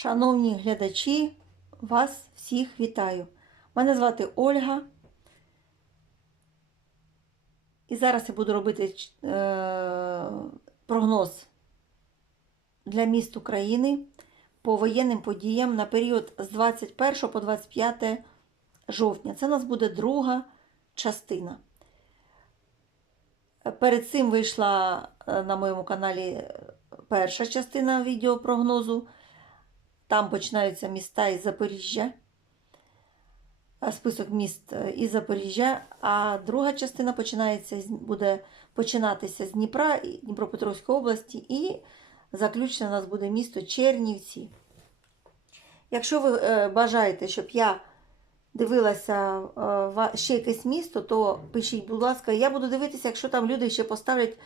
Шановні глядачі, вас всіх вітаю. Мене звати Ольга. І зараз я буду робити е, прогноз для міст України по воєнним подіям на період з 21 по 25 жовтня. Це у нас буде друга частина. Перед цим вийшла е, на моєму каналі перша частина відеопрогнозу. Там починаються міста із Запоріжжя, список міст е, із Запоріжжя, а друга частина починається, буде починатися з Дніпра, Дніпропетровської області, і заключне у нас буде місто Чернівці. Якщо ви е, бажаєте, щоб я дивилася е, ще якесь місто, то пишіть, будь ласка, я буду дивитися, якщо там люди ще поставлять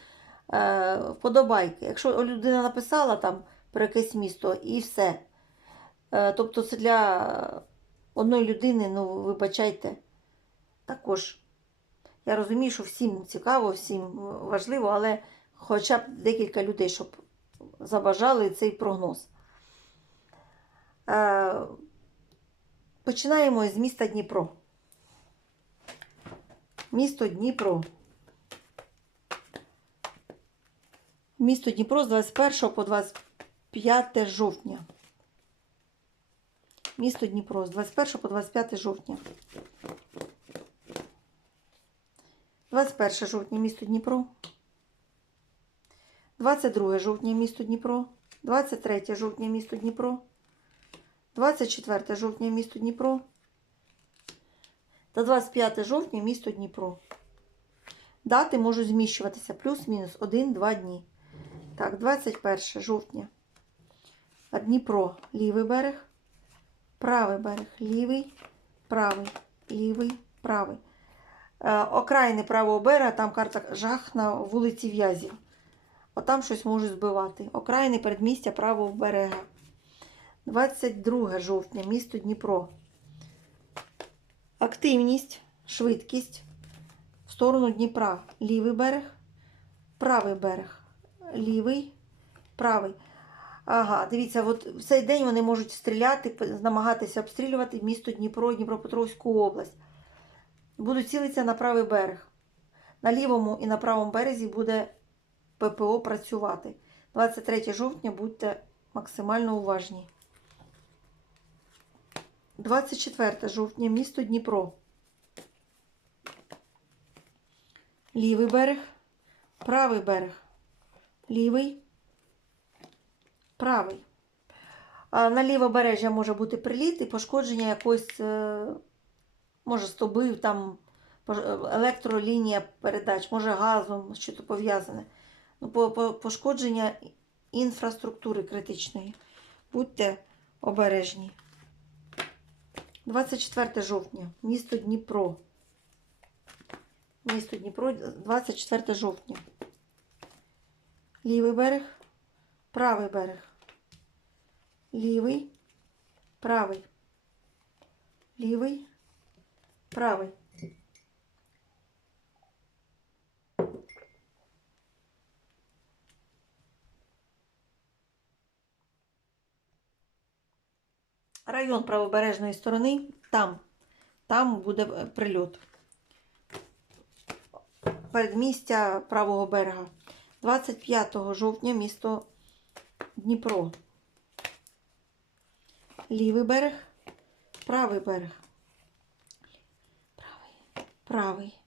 вподобайки. Якщо людина написала там про якесь місто і все. Е, Тобто це для одної людини, ну, вибачайте, також. Я розумію, що всім цікаво, всім важливо, але хоча б декілька людей, щоб забажали цей прогноз. Е, Починаємо з міста Дніпро. Місто Дніпро. Місто Дніпро з 21 по 25 жовтня. Місто Дніпро з 21 по 25 жовтня. 21 жовтня місто Дніпро. 22 жовтня місто Дніпро. 23 жовтня місто Дніпро. 24 жовтня місто Дніпро. Та 25 жовтня місто Дніпро. Дати можуть зміщуватися плюс-мінус 1-2 дні. Так, 21 жовтня. Дніпро, лівий берег, правий берег, лівий, правий, лівий, правий. Е, окраїни правого берега, там карта жах на вулиці В'язів. Отам щось можуть збивати. Окраїни передмістя правого берега. 22 жовтня, місто Дніпро. Активність, швидкість в сторону Дніпра. Лівий берег, правий берег. Лівий, правий. Ага, дивіться, от в цей день вони можуть стріляти, намагатися обстрілювати місто Дніпро і Дніпропетровську область. Будуть цілитися на правий берег. На лівому і на правому березі буде ППО працювати. 23 жовтня будьте максимально уважні. 24 жовтня, місто Дніпро. Лівий берег, правий берег. Лівий, правий. На лівобережжя може бути приліт і пошкодження якоїсь, е, може, стобив там електролінія передач, може газом, що то пов'язане. Ну, по, по, пошкодження інфраструктури критичної. Будьте обережні. 24 жовтня, місто Дніпро. Місто Дніпро, 24 жовтня. Лівий берег, правий берег. Лівий, правий. Лівий, правий. Район правобережної сторони, там, там буде е, прильот. Передмістя правого берега. 25 жовтня місто Дніпро. Лівий берег, правий берег. Правий, правий.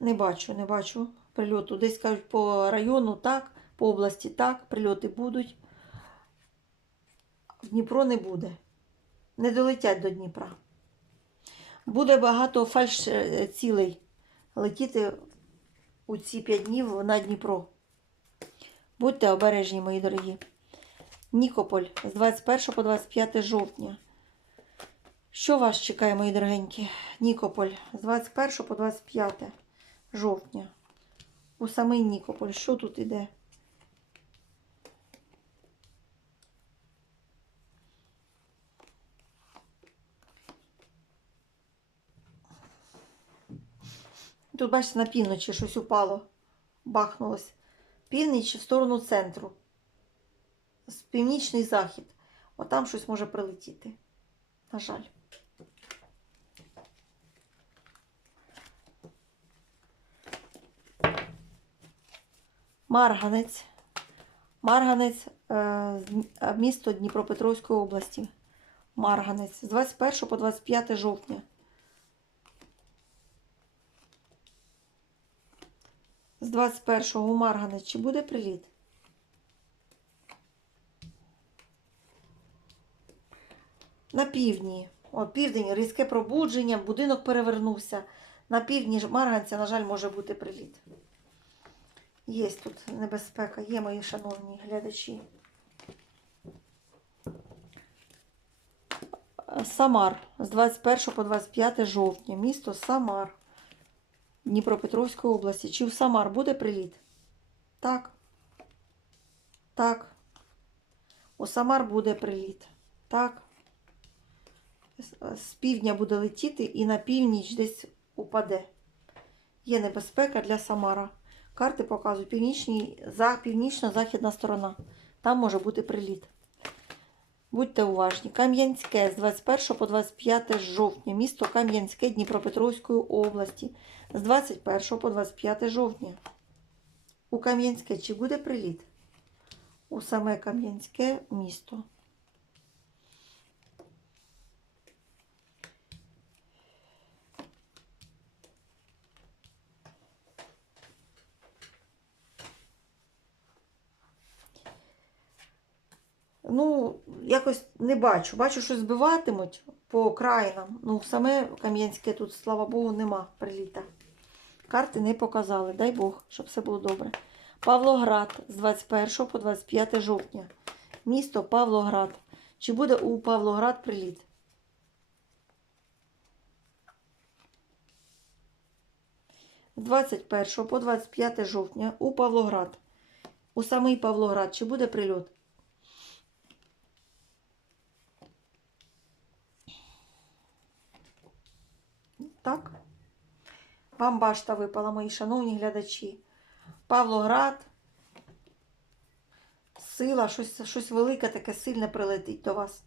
Не бачу, не бачу прильоту. Десь кажуть по району так, по області так, прильоти будуть. В Дніпро не буде. Не долетять до Дніпра. Буде багато фальш е, цілей летіти у ці 5 днів на Дніпро. Будьте обережні, мої дорогі. Нікополь з 21 по 25 жовтня. Що вас чекає, мої дорогенькі? Нікополь з 21 по 25 жовтня. У самий Нікополь. Що тут іде? Тут, бачите, на півночі щось упало, бахнулось. Північ в сторону центру. З північний захід. Отам щось може прилетіти. На жаль. Марганець. Марганець, е, е, місто Дніпропетровської області. Марганець з 21 по 25 жовтня. З 21 у Марганець чи буде приліт? На півдні. О, південь, різке пробудження, будинок перевернувся. На півдні Марганця, на жаль, може бути приліт. Є тут небезпека, є мої шановні глядачі. Самар з 21 по 25 жовтня. Місто Самар Дніпропетровської області. Чи в Самар буде приліт? Так. Так. У Самар буде приліт. Так. З- півдня буде летіти і на північ десь упаде. Є небезпека для Самара. Карти показують за, північно-західна сторона. Там може бути приліт. Будьте уважні. Кам'янське з 21 по 25 жовтня. Місто Кам'янське Дніпропетровської області. З 21 по 25 жовтня. У Кам'янське чи буде приліт? У саме Кам'янське місто. Ну, якось не бачу. Бачу, що збиватимуть по окраїнам. Ну, саме Кам'янське тут, слава Богу, нема приліта. Карти не показали. Дай Бог, щоб все було добре. Павлоград з 21 по 25 жовтня. Місто Павлоград. Чи буде у Павлоград приліт? З 21 по 25 жовтня у Павлоград. У самий Павлоград. Чи буде прильот? Так. Вам башта випала, мої шановні глядачі. Павлоград. Сила, щось, щось велике, таке сильне прилетить до вас.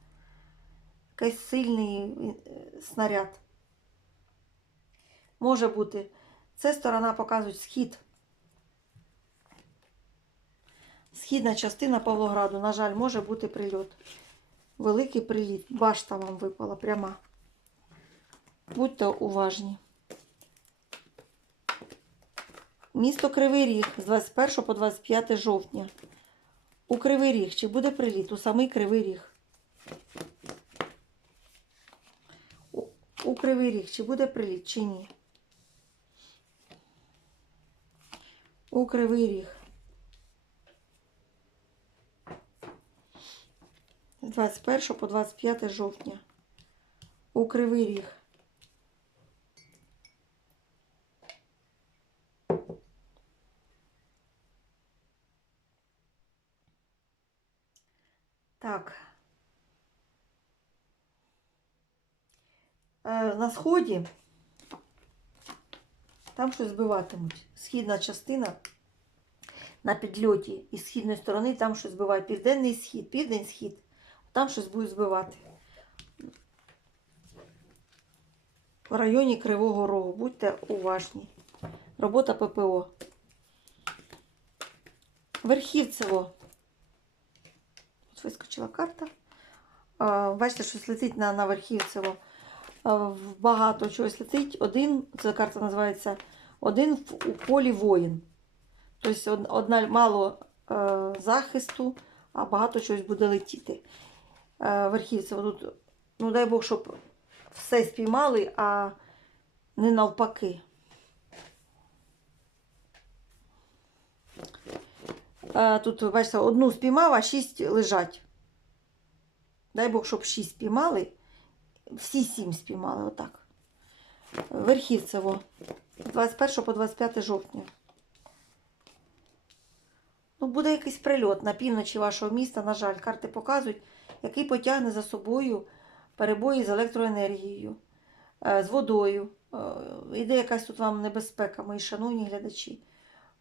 Якийсь сильний е, снаряд. Може бути. Це сторона показує схід. Східна частина Павлограду, на жаль, може бути прильот. Великий приліт. Башта вам випала пряма. Будьте уважні. Місто Кривий Ріг з 21 по 25 жовтня. У Кривий Ріг. Чи буде приліт? У самий Кривий Ріг. У, Кривий Ріг. Чи буде приліт, чи ні? У Кривий Ріг. З 21 по 25 жовтня. У Кривий Ріг. Так. Е, на сході там щось збиватимуть. Східна частина на підльоті із східної сторони там щось збивають. Південний схід, південь схід. Там щось будуть збивати. В районі Кривого Рогу. Будьте уважні. Робота ППО. Верхівцево. От вискочила карта. Бачите, щось летить на, на Верхівцево. В- Багато чогось летить. Один, ця карта називається Один у полі воїн. Тобто одна мало е, захисту, а багато чогось буде летіти. Е, Верхівцево тут, ну дай Бог, щоб все спіймали, а не навпаки. Е, Тут, бачите, одну спіймав, а шість лежать. Дай Бог, щоб шість спіймали. Всі сім спіймали, отак. Верхівцево. З 21 по 25 жовтня. Ну, буде якийсь прильот на півночі вашого міста, на жаль, карти показують, який потягне за собою перебої з електроенергією, е, з водою. Е, Іде якась тут вам небезпека, мої шановні глядачі.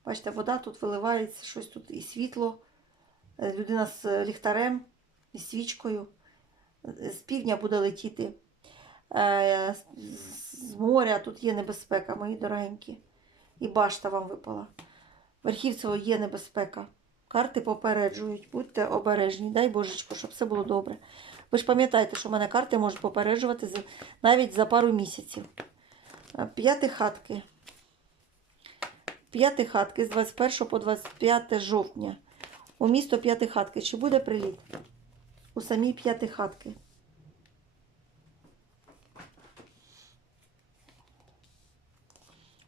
Бачите, вода тут виливається, щось тут і світло. Е, Людина з ліхтарем, і свічкою. З півдня буде летіти. Е, з- моря тут є небезпека, мої дорогенькі. І башта вам випала. Верхівцево є небезпека. Карти попереджують, будьте обережні, дай Божечко, щоб все було добре. Ви ж пам'ятаєте, що в мене карти можуть попереджувати навіть за пару місяців. Е, П'яти хатки. П'яти хатки з 21 по 25 жовтня. У місто п'яти хатки. Чи буде приліт? У самій п'яти хатки.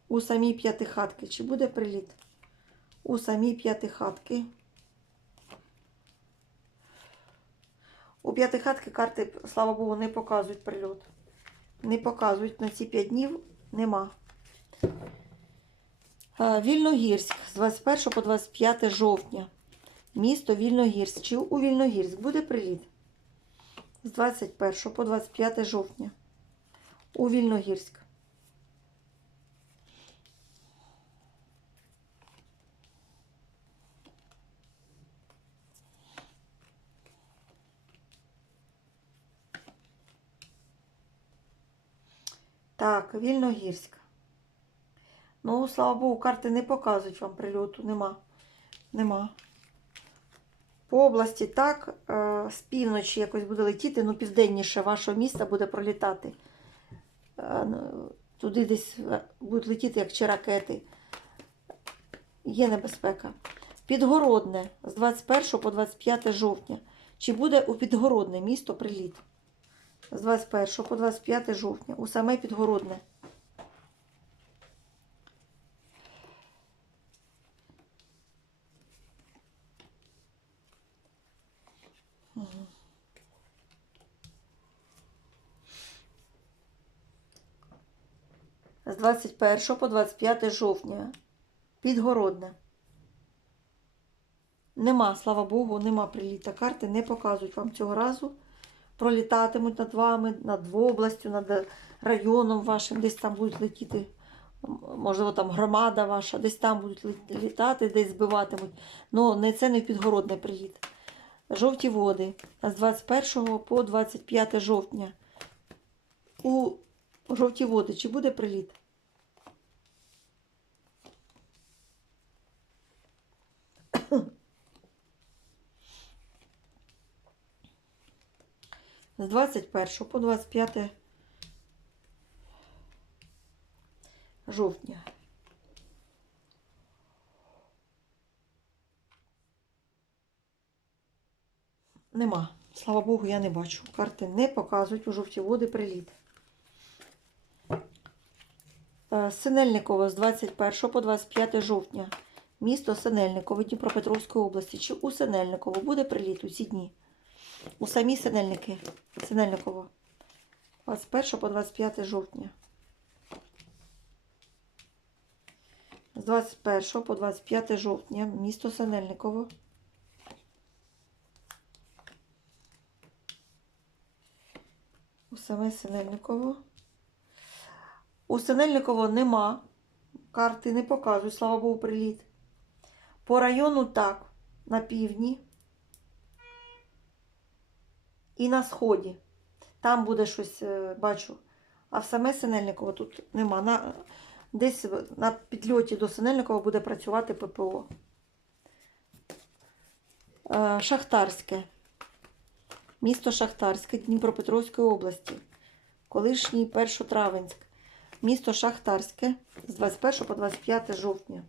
У самій п'яти хатки. Чи буде приліт? У самій п'яти хатки. У п'яти хатки карти, слава Богу, не показують прильот. Не показують на ці 5 днів. Нема. Е, Вільногірськ з 21 по 25 жовтня. Місто Вільногірськ. Чи у Вільногірськ буде приліт? З 21 по 25 жовтня. У Вільногірськ. Так, Вільногірськ. Ну, слава Богу, карти не показують вам прильоту. Нема. Нема. По області так, е, з півночі якось буде летіти, ну південніше вашого міста буде пролітати. Е, ну, Туди десь е, будуть летіти, як чи ракети. Є небезпека. Підгородне з 21 по 25 жовтня. Чи буде у Підгородне місто приліт? З 21 по 25 жовтня. У саме Підгородне. З 21 по 25 жовтня. Підгородне. Нема, слава Богу, нема приліта. Карти не показують вам цього разу. Пролітатимуть над вами, над областю, над районом вашим, десь там будуть летіти. Можливо, там громада ваша, десь там будуть літати, десь збиватимуть. Ну, не це не підгородний приліт. Жовті води з 21 по 25 жовтня. У жовті води, чи буде приліт? З 21 по 25 жовтня. Нема. Слава Богу, я не бачу. Карти не показують у жовті води приліт. Е, Синельниково з 21 по 25 жовтня. Місто Синельниково Дніпропетровської області. Чи у Синельниково буде приліт у ці дні? У самі Синельники. Синельниково. 21 по 25 жовтня. З 21 по 25 жовтня. Місто Синельниково. Саме Синельниково. У Синельниково нема. Карти не показують, слава Богу, приліт. По району так, на півдні і на сході. Там буде щось, е, бачу. А в саме Синельниково тут нема. На, десь на підльоті до Синельникова буде працювати ППО. Е, Шахтарське. Місто Шахтарське Дніпропетровської області. Колишній Першотравенськ. Місто Шахтарське з 21 по 25 жовтня.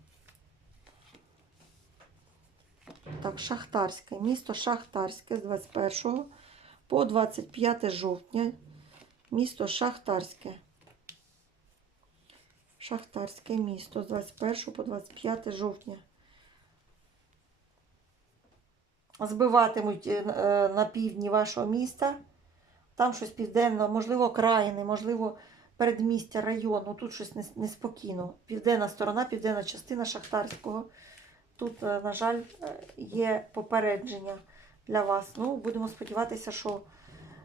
Так, Шахтарське. Місто Шахтарське з 21 по 25 жовтня. Місто Шахтарське. Шахтарське місто з 21 по 25 жовтня. Збиватимуть е, е, на півдні вашого міста. Там щось південно, можливо, окраїни, можливо, передмістя району. Тут щось неспокійно. Південна сторона, південна частина Шахтарського. Тут, е, на жаль, є попередження для вас. Ну, будемо сподіватися, що,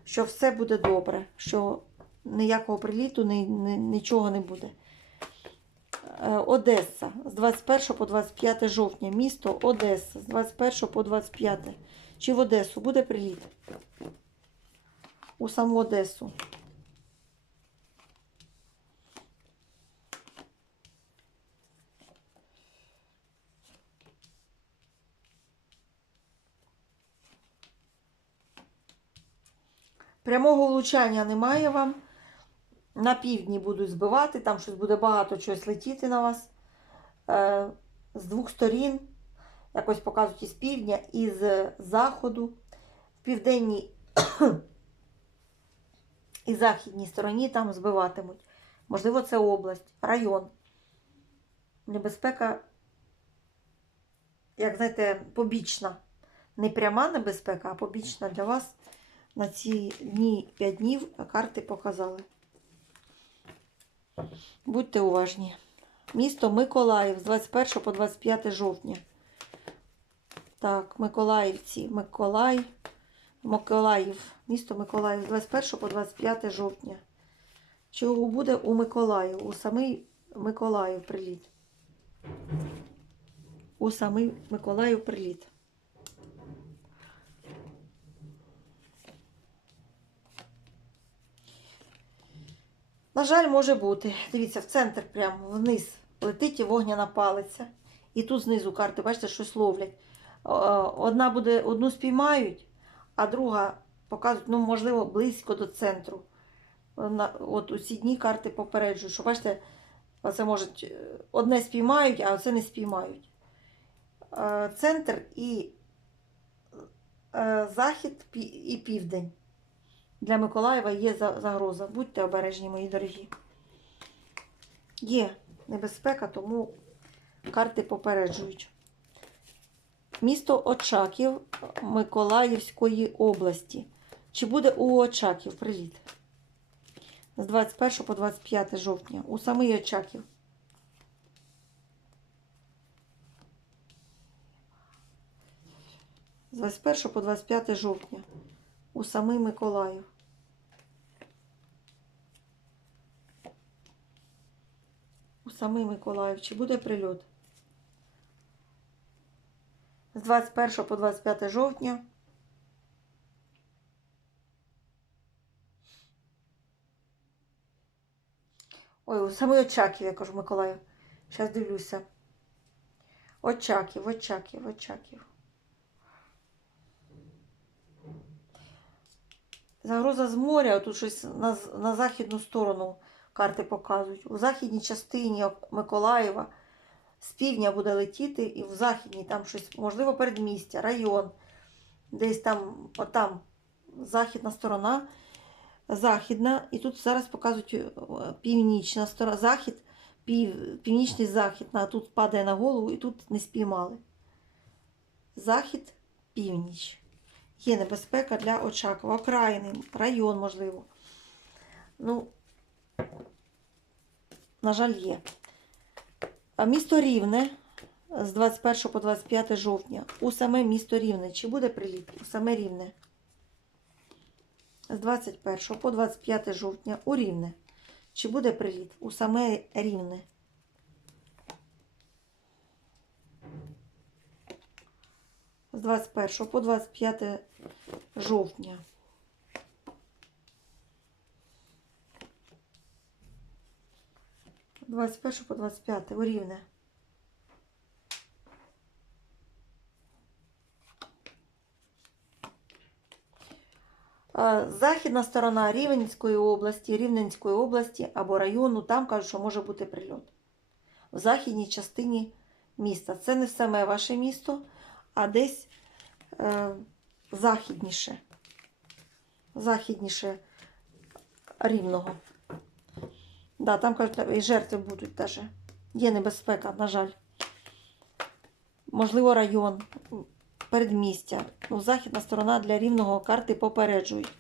що все буде добре, що ніякого приліту, ні, ні- нічого не буде. Е, Одеса з 21 по 25 жовтня. Місто Одеса з 21 по 25. Чи в Одесу буде приліт? у саму Одесу. Прямого влучання немає вам. На півдні будуть збивати, там щось буде багато чогось летіти на вас. Е, з двох сторін, якось показують із півдня, і з заходу, в південній і західній стороні там збиватимуть. Можливо, це область, район. Небезпека, як знаєте, побічна. Не пряма небезпека, а побічна для вас. На ці дні 5 днів карти показали. Будьте уважні. Місто Миколаїв з 21 по 25 жовтня. Так, Миколаївці, Миколай, Миколаїв, місто Миколаїв з 21 по 25 жовтня. Чого буде у Миколаїв? У самий Миколаїв приліт. У самий Миколаїв приліт. На жаль, може бути. Дивіться, в центр прямо вниз летить і вогняна палиця. І тут знизу карти, бачите, щось ловлять. Одна буде, одну спіймають, а друга показують, ну, можливо, близько до центру. От у ці дні карти попереджують, що бачите, оце можуть е, одне спіймають, а оце не спіймають. Е, Центр і е, захід і південь. Для Миколаєва є загроза. Будьте обережні, мої дорогі. Є небезпека, тому карти попереджують. Місто Очаків Миколаївської області. Чи буде у Очаків приліт? З 21 по 25 жовтня. У самий Очаків. З 21 по 25 жовтня. У самий Миколаїв. У самий Миколаїв. Чи буде прильот? З 21 по 25 жовтня. Ой, у самий Очаків, я кажу, Миколаїв. Зараз дивлюся. Очаків, Очаків, Очаків. Загроза з моря, тут щось на, на західну сторону карти показують. У західній частині Миколаєва з півдня буде летіти, і в західній там щось, можливо, передмістя, район, десь там, отам, західна сторона, західна, і тут зараз показують е, північна сторона, захід, пів, північний захід, а тут падає на голову і тут не спіймали. Захід, північ. Є небезпека для Очакова, окраїни, район, можливо. Ну, на жаль, є. Місто Рівне з 21 по 25 жовтня. У саме місто Рівне. Чи буде приліт? У саме Рівне. З 21 по 25 жовтня у Рівне. Чи буде приліт? У саме Рівне. 21 по 25 жовтня. З 21 по 25 у Рівне. Західна сторона Рівненської області, Рівненської області або району, там кажуть, що може бути прильот. В західній частині міста. Це не саме ваше місто, а десь е, західніше. Західніше рівного. Да, там кажуть, і жертви будуть теж. Є небезпека, на жаль. Можливо, район, передмістя. Ну, західна сторона для рівного карти попереджують.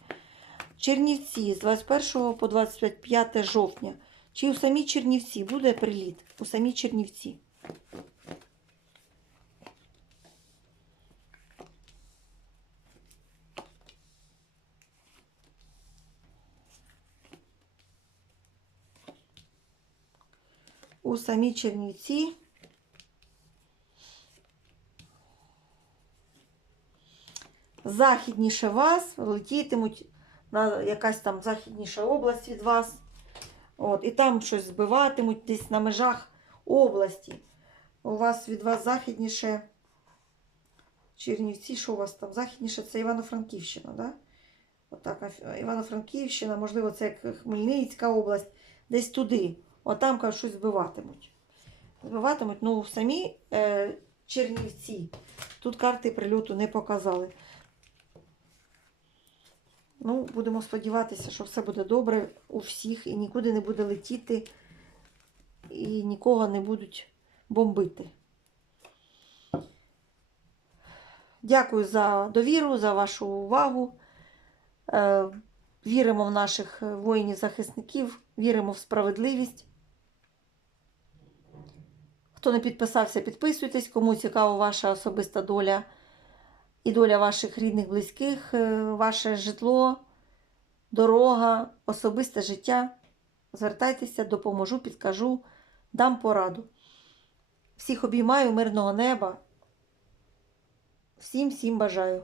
Чернівці з 21 по 25 жовтня. Чи у самій Чернівці буде приліт? У самій Чернівці. У самій Чернівці. Західніше вас летітимуть на якась там західніша область від вас. От, і там щось збиватимуть десь на межах області. У вас від вас західніше. Чернівці, що у вас там? Західніше це Івано-Франківщина, да? Отак, Івано-Франківщина, можливо, це як Хмельницька область, десь туди. Отам кажуть, щось збиватимуть. Збиватимуть, ну, самі е, Чернівці. Тут карти прильоту не показали. Ну, будемо сподіватися, що все буде добре у всіх і нікуди не буде летіти, і нікого не будуть бомбити. Дякую за довіру, за вашу увагу. Е, Віримо в наших воїнів-захисників, віримо в справедливість. Хто не підписався, підписуйтесь. Кому цікава ваша особиста доля і доля ваших рідних, близьких, е, ваше житло, дорога, особисте життя. Звертайтеся, допоможу, підкажу, дам пораду. Всіх обіймаю, мирного неба. Всім всім бажаю.